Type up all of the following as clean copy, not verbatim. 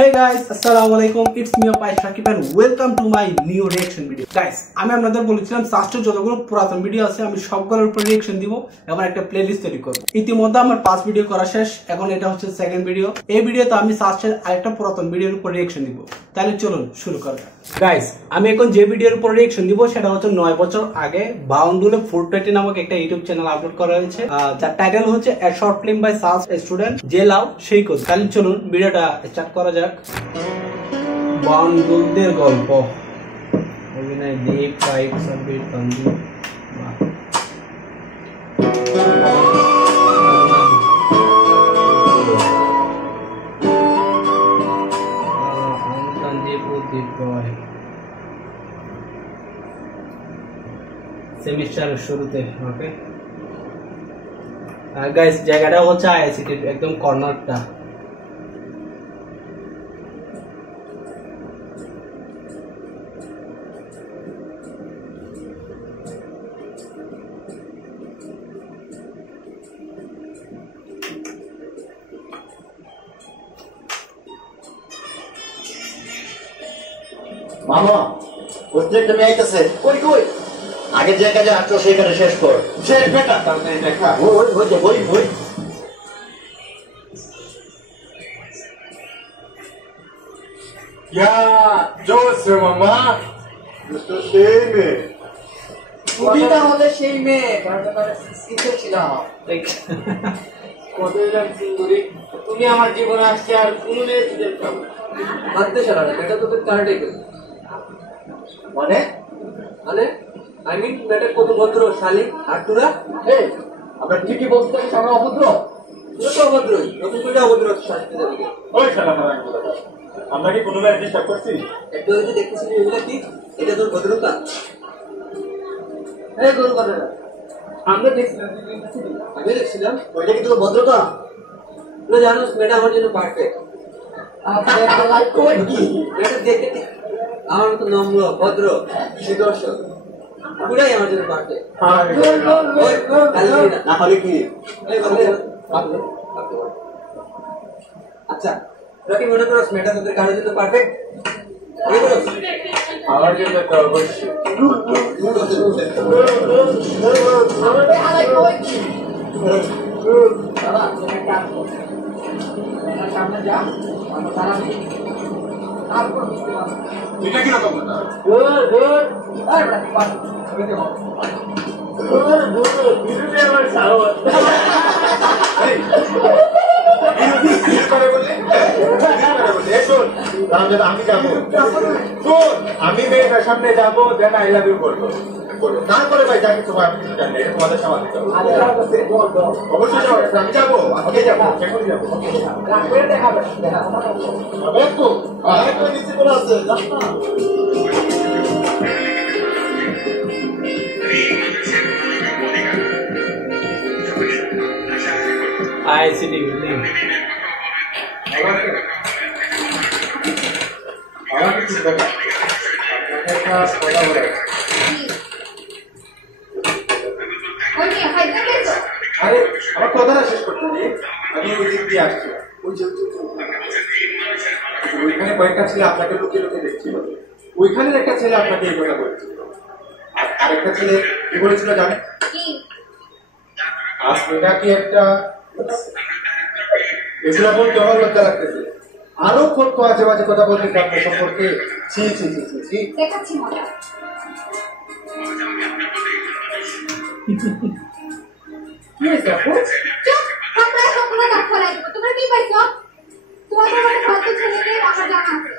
Hey guys, Assalamualaikum. It's me Pai Shakib and welcome to my new reaction video. Guys, আমি আপনাদের বলেছিলাম সাস্টের যতগুলো পুরাতন ভিডিও আছে আমি সবগুলোর উপর রিঅ্যাকশন দিব এবং একটা প্লেলিস্ট তৈরি করব। ইতিমধ্যে আমার 5 ভিডিও করা শেষ, এখন এটা হচ্ছে সেকেন্ড ভিডিও। এই ভিডিওতে আমি সাস্টের আরেকটা পুরাতন ভিডিওর উপর রিঅ্যাকশন দিব। তাহলে চলুন শুরু করা যাক। গাইস, আমি এখন যে ভিডিওর উপর রিঅ্যাকশন দিব সেটা হচ্ছে 9 বছর আগে বাউন্ডুলে 420 নামক একটা ইউটিউব চ্যানেল আপলোড করা হয়েছে, যার টাইটেল হচ্ছে এ শর্ট ফিল্ম বাই সাস স্টুডেন্ট যে লাভ সেই কোচ। তাহলে চলুন ভিডিওটা স্টার্ট করা যাক। বাউন্ডুলদের গল্প, অভিনয় দীপ, ফাইক, সাব্বির, তন্দি। সেমিস্টারের শুরুতে ওকে গাইস, জায়গাটা হচ্ছে আইআইসিটি একদম কর্নারটা। মামা প্রত্যেকটা মেয়ে আইতেছে। কই কই আগে যে কাজে আসছো সেই কাজে শেষ কর। শেষ বেটা তাহলে দেখা ওই Ya, Jose mamá. Esto সেই মেয়ে। তুমি তাহলে সেই মেয়ে শিখে ছিলাম। কতজন সুন্দরী তুমি আমার জীবনে আসছে আর কোনো মেয়ে দেখতাম ভাবতে চালা না, এটা তো তোর কারণে মানে মানে আই মিন বেটা কত ভদ্র শালী আর তোরা এই আমরা ঠিকই বলতে চাই আমরা অভদ্র। তোরা তো অভদ্রই, নতুন করে অভদ্র শাস্তি দেবে। ওই শালা মারা আমরা কি কোনো মেয়ে ডিস্টার্ব করছি? একটু যদি দেখতেছিলি এগুলা কি, এটা তোর ভদ্রতা? এই গরু কথা আমরা দেখছিলাম, আমি দেখছিলাম ওইটা কি তোর ভদ্রতা? তুই জানো মেয়েটা আমার জন্য পারফেক্ট। দেখতে আমার মতো নম্র ভদ্র সুদর্শন পুরাই আমার জন্য পারফেক্ট। না হলে কি আচ্ছা তোরা কি মনে করো মেয়েটা তোদের কারোর জন্য পারফেক্ট? আমার জন্য তো অবশ্যই। এটা কিরকম কথা? আমি যাবো, আমি মেয়েটার সামনে যাবো, দেন আই লাভ ইউ করবো, তারপরে ভাই যা কিছু তোমাদের সামাল দিতে হবে। অবশ্যই আমি যাবো, আজকে যাবো, এখন যাবো। নিচে করে আছে আইআইসিটি বিল্ডিং। আরে আমার কথাটা শেষ করতে আমি ওই দিক দিয়ে আসছি। ওইখানে কয়েকটা ছেলে আপনাকে লুকিয়ে লুকিয়ে দেখছিল, ওইখানের একটা ছেলে আপনাকে এই কথা বলেছিল, আর আরেকটা ছেলে কি বলেছিল জানেন? আপনারা কি একটা এগুলা বলতে আমার লজ্জা লাগতেছে, আরো কত আজে বাজে কথা বলতেছে আপনার সম্পর্কে। ছি ছি ছি ছি ছি। দেখাচ্ছি মজা। কি হয়েছে আপু? চুপ, তোমরা সবগুলো কাজ করাই দেবো। তোমরা কি পাইছো? তোমাদের মানে ফালতু ছেলেকে আমার জানা আছে।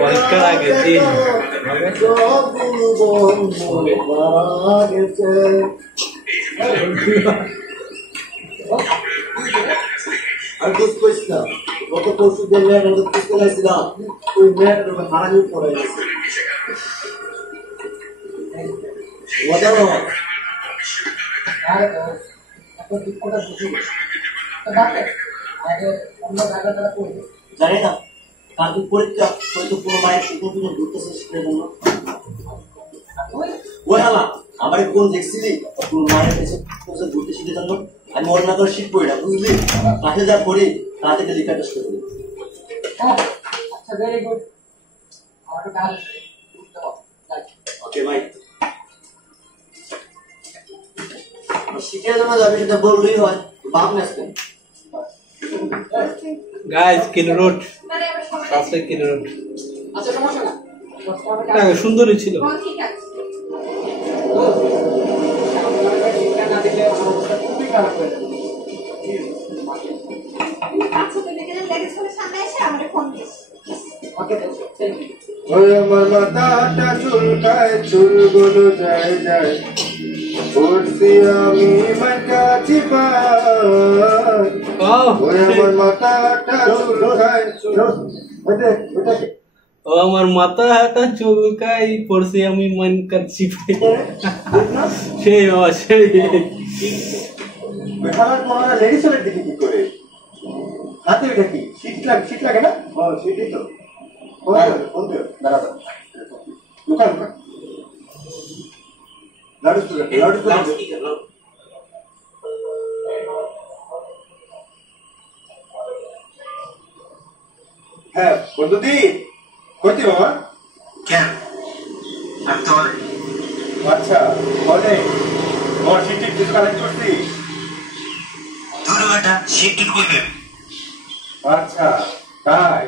পরীক্ষার আগে দিন আর বুঝ পাইস না গত পরশু দিন আমাদের বুঝতে লাগছিলাম ওই মেয়েটার হারানি পড়ে গেছে। জানি না কালকে পরীক্ষা হয়তো কোনো মায়ের শিক্ষক ঘুরতেছে সেটার জন্য ওই না আমার কোন দেখছিলি তোর মায়ের কাছে ঘুরতে শিখে জন্য আমি অন্য করে শিখবো এটা বুঝলি, কাছে যা পড়ি তাড়াতাড়ি লিখাটা শুরু করি। আচ্ছা ভেরি গুড আমার তো কাজ আছে ওকে ভাই শিখে জমা যাবে সেটা বললেই হয় বাপ নেসবেন গাইস কিল রোড মানে আমরা সবাই কাছে কিল রোড আচ্ছা সমস্যা না সুন্দরই ছিল ঠিক আছে শিক্ষা না দিলে আমার অবস্থা খুবই খারাপ হয়ে যাবে আচ্ছা তুমি গেলে লেগে চলে সামনে এসে আমাকে ফোন দিস ওকে থ্যাংক ইউ ওই আমার মাথাটা চুলকায় চুলগুলো যায় যায় পড়ছি আমি মাইকা চিপায় ওই আমার মাথাটা চুলকায় ও আমার মাথা হাতা চুলকাই পড়ছি আমি মন করছি সেই বাবা সেই বেহালার মনে লেডি ছেলের দিকে কি করে হাতে এটা কি শীত লাগে না ও শীতই তো দাঁড়া লুকা লাউডস্পিকার হ্যাঁ বন্ধুদি কইতে বাবা কেন আমি তো আচ্ছা বলে তোমার শীতের কিছু কালেক্ট করছি ধন্যবাদটা শিফট করবে আচ্ছা তাই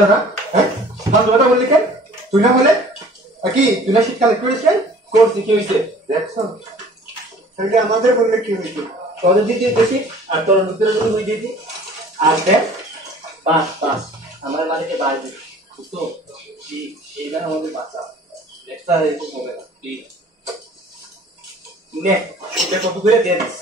দাদা হ্যাঁ দাদা বললি কেন তুই না বলে কি তুই না শীত কালেক্ট করেছিলেন করছি কি হইছে দেখছো তাহলে আমাদের বললে কি হয়েছে তোদের দিতে বেশি আর তোর নতুন নতুন হয়ে দিতি আর দেখ বাস বাস আমার বাড়িতে বাড়ি বুঝতো এইবার আমাদের বাঁচা নেক্সট আর এরকম হবে না প্লিজ নে এটা কত করে দিয়ে দিস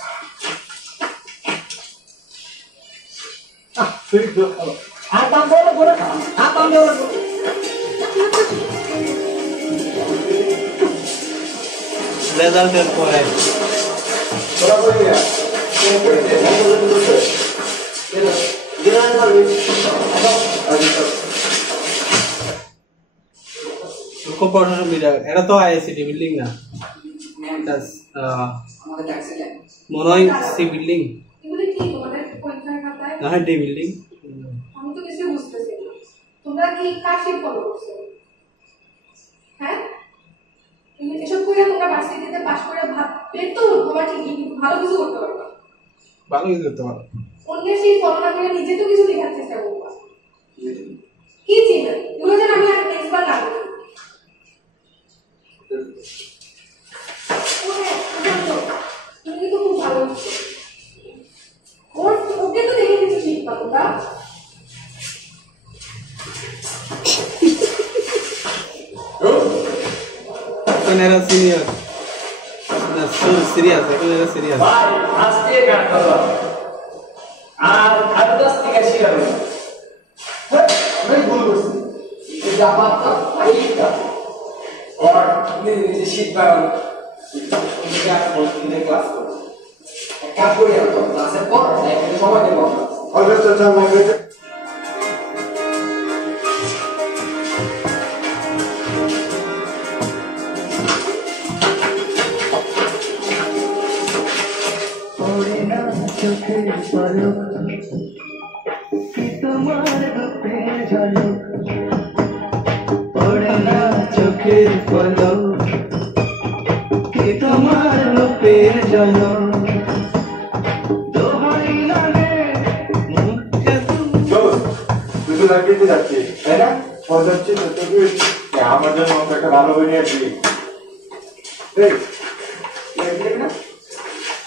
তুই ভালো আর দাম বলো বলে না আর দাম বলো রেজাল্টের পরে তোরা বলি না খুব বড় সুবিধা এটা তো আইআইসিটি বিল্ডিং না আমাদের ট্যাক্সি দেন মনে হয় সি বিল্ডিং এগুলো কি তোমাদের পরীক্ষার খাতায় না হয় ডি বিল্ডিং আমি তো কিছু বুঝতেছি না তোমরা কি কাশি ফলো করছো হ্যাঁ তুমি এসব করে তোমরা ভার্সিটিতে পাশ করে ভাববে তো তোমার ঠিক কিন্তু ভালো কিছু করতে পারবে ভালো কিছু করতে পারো অন্যের সেই ফলো না করে নিজে তো কিছু লেখার চেষ্টা করবা কি চিন্তা এগুলো যেন আমি আর নেক্সটবার না করি তুমি তো খুব ভালো ওকে তো দেখে কিছু শিখবা তোমরা এরা সিনিয়র না সিরিয়াস এখন এরা সিরিয়াস ভাই আজকে গান করো আর আদার্স থেকে শিখাবো আমি ভুল করছি যা পাতা এইটা আর নিজে শিখবা তুমি আর বলতে ক্লাস করো কাজ করি আর তো ক্লাসের পর একটু সময় দেব অলওয়েজ চাচা মঙ্গল চোখের পলক কি তোমার রূপের ঝলক দোহাই লাগে মুখে তুই তো লাইব্রেরিতে যাচ্ছিস তাই না ফল যাচ্ছিস তো তুই আমার জন্য একটা ভালো বই নিয়ে আসবি এই লাইব্রেরি না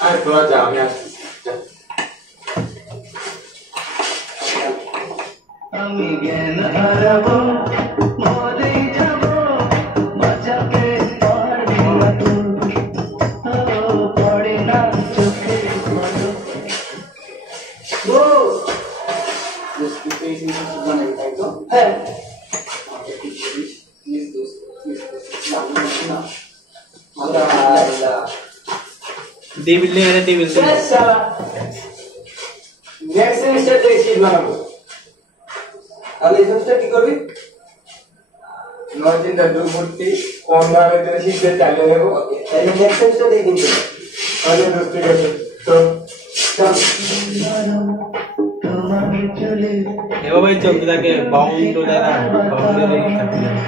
আরে তোরা যা আমি আসছি যা আমি জ্ঞান হারাবো মরে যাব বাঁচাতে পারবি না তুই পড়ে না চোখে হ্যাঁ টেবিল নিয়ে এনে টেবিল নেক্সট সেমিস্টার থেকে শীট বানাবো। তাহলে এই সেমিস্টার কি করবি? নচিন্তা দুর্মূর্তি কম দামে দিলে শীতের চালিয়ে নেবো। তাহলে নেক্সট সেমিস্টার থেকে কিন্তু আচ্ছা দোস্ত, ঠিক আছে। তো এভাবেই চলতে থাকে বাউন্ড দ্বারা বাউন্ডারি থাকতে যাবে।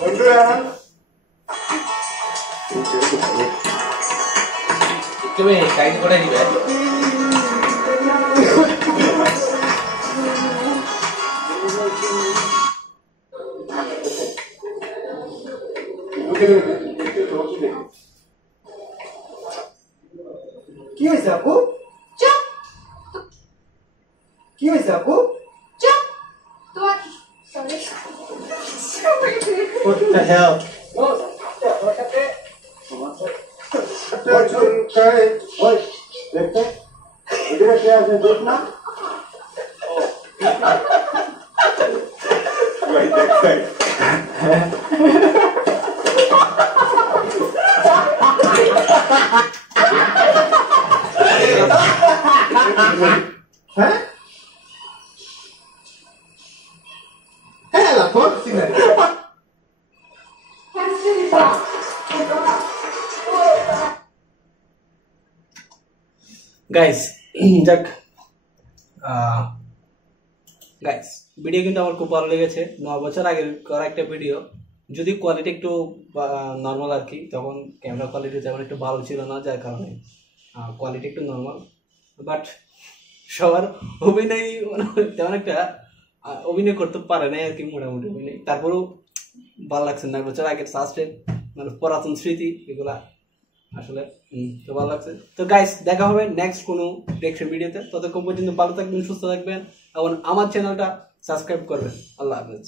বন্ধুরা তুমি গাইড করে দিবে। কি হয়েছে আপু? চুপ কি হয়েছে আপু? চুপ তোমার সরি What the hell? ওই দেখতে এদিকে কে আছে দেখ না। ভাই দেখতে হ্যাঁ হ্যাঁ লাফর সিগন্যাল গাইস যাক গাইস ভিডিও কিন্তু আমার খুব ভালো লেগেছে। 9 বছর আগের করা একটা ভিডিও, যদি কোয়ালিটি একটু নর্মাল আর কি, তখন ক্যামেরা কোয়ালিটি তেমন একটু ভালো ছিল না, যার কারণে কোয়ালিটি একটু নর্মাল। বাট সবার অভিনয় তেমন একটা অভিনয় করতে পারে নাই আর কি, মোটামুটি অভিনয়। তারপরেও ভালো লাগছে। 9 বছর আগের সাসপেন্স মানে পুরাতন স্মৃতি এগুলা আসলে তো ভালো লাগছে। তো গাইস দেখা হবে নেক্সট কোনো রিঅ্যাকশন ভিডিওতে। ততক্ষণ পর্যন্ত ভালো থাকবেন, সুস্থ থাকবেন এবং আমার চ্যানেলটা সাবস্ক্রাইব করবেন। আল্লাহ হাফেজ।